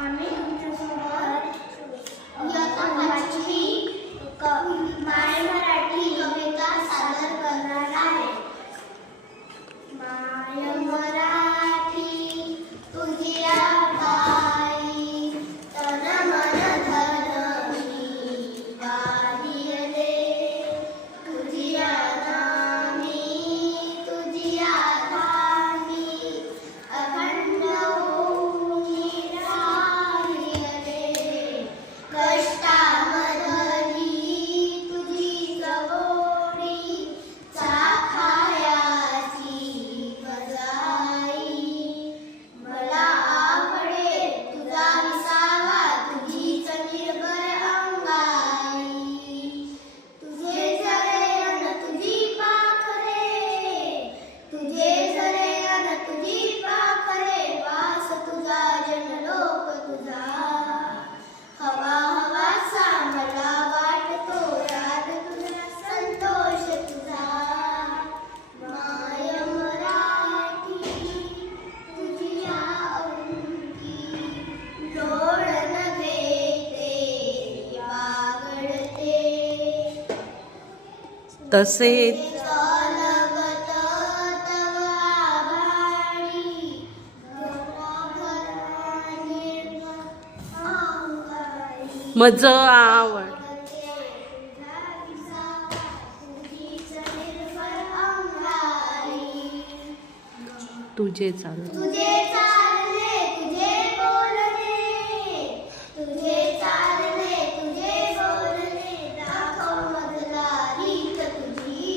आम्ही तुमच्यासमोर इयत्ता 5वी माय मराठी कविता सादर करणार आहे. माय मराठी तुझी बाई तन मन धन मी वाहिले, तुझी नामी तुझी धामी अखंड होऊनी राहिले. कष्टामधली तुझी जवळी चाखायाची गजाई. मला आवडे तुझा विसावा तुझीच निर्भय अंगाई. तुझे जरे अन तुझी पाखरे, तुझे जरे अन तुझी पाखरे, वास तुझा जनलोक तुझा. हवा हवासा मला वाटतो राग तुझा संतोष तुझा. माय मराठी तुझी अंकी लोळ नव्हे ते बागडते. तसेच चालवत तव आभाळी अंगाई. मज आवड तुझे चाल तुझे चालणे तुझे बोलणे, तुझे चालणे तुझे बोलणे, दाखव मधला रीत तुझी.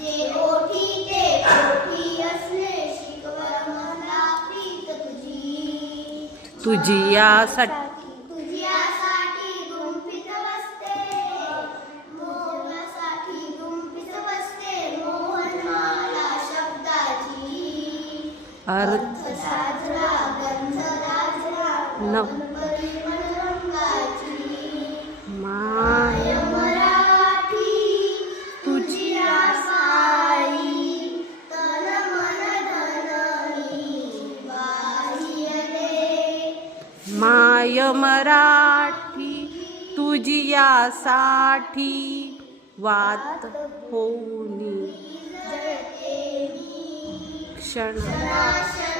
जे ओठी ते ओठी असणे, शिकवण मला प्रीत तुझी. तुझी यासाठी तुझी यासाठी गुंफित बसते, मोहनासाठी गुंफित बसते, मोहनमाला शब्दाची. अर्थ साजरा गंध राजरा न मनरंगाची. माय माय मराठी तुझी साई तन मन धन वाहिले. माय मराठी तुझी यासाठी वात होऊनी जळते क्षण क्षणाक्षणी